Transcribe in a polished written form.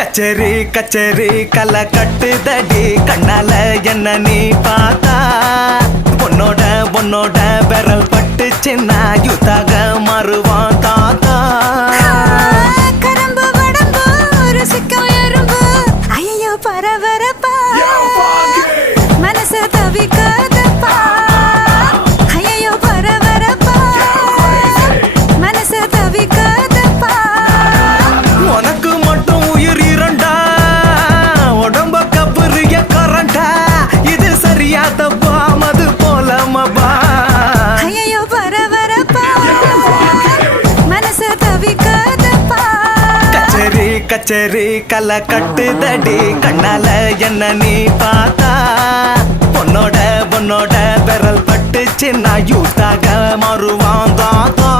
கச்சேரி கச்சேரி கலை கட்டுதடி கண்ணால என்ன நீ பார்த்தா பொன்னோட பொன்னோட விரல் பட்டு சின்ன யுத்தாக மாறுவான் தாத்தா கரம்பு வடம்பு ருசிக்கும் எறும்பு ஐயோ பரபரப்பா மனசு தவிக்காதப்பா ஐயோ பரபரப்பா மனசு தவிக்காதப்பா உனக்கு மட்டும் உயிர் இரண்டா உடம்ப கபுரிய கரண்டா இது சரியா தப்பா மது போல மபா ஐயோ பரபரப்பா மனசு தவிக்காதப்பா கச்சேரி கச்சேரி கலை கட்டுதடி கண்ணால என்ன நீ பார்த்தா பொன்னோட பொன்னோட விரல் பட்டு சின்ன யூத்தாக மாறுவான் தாத்தா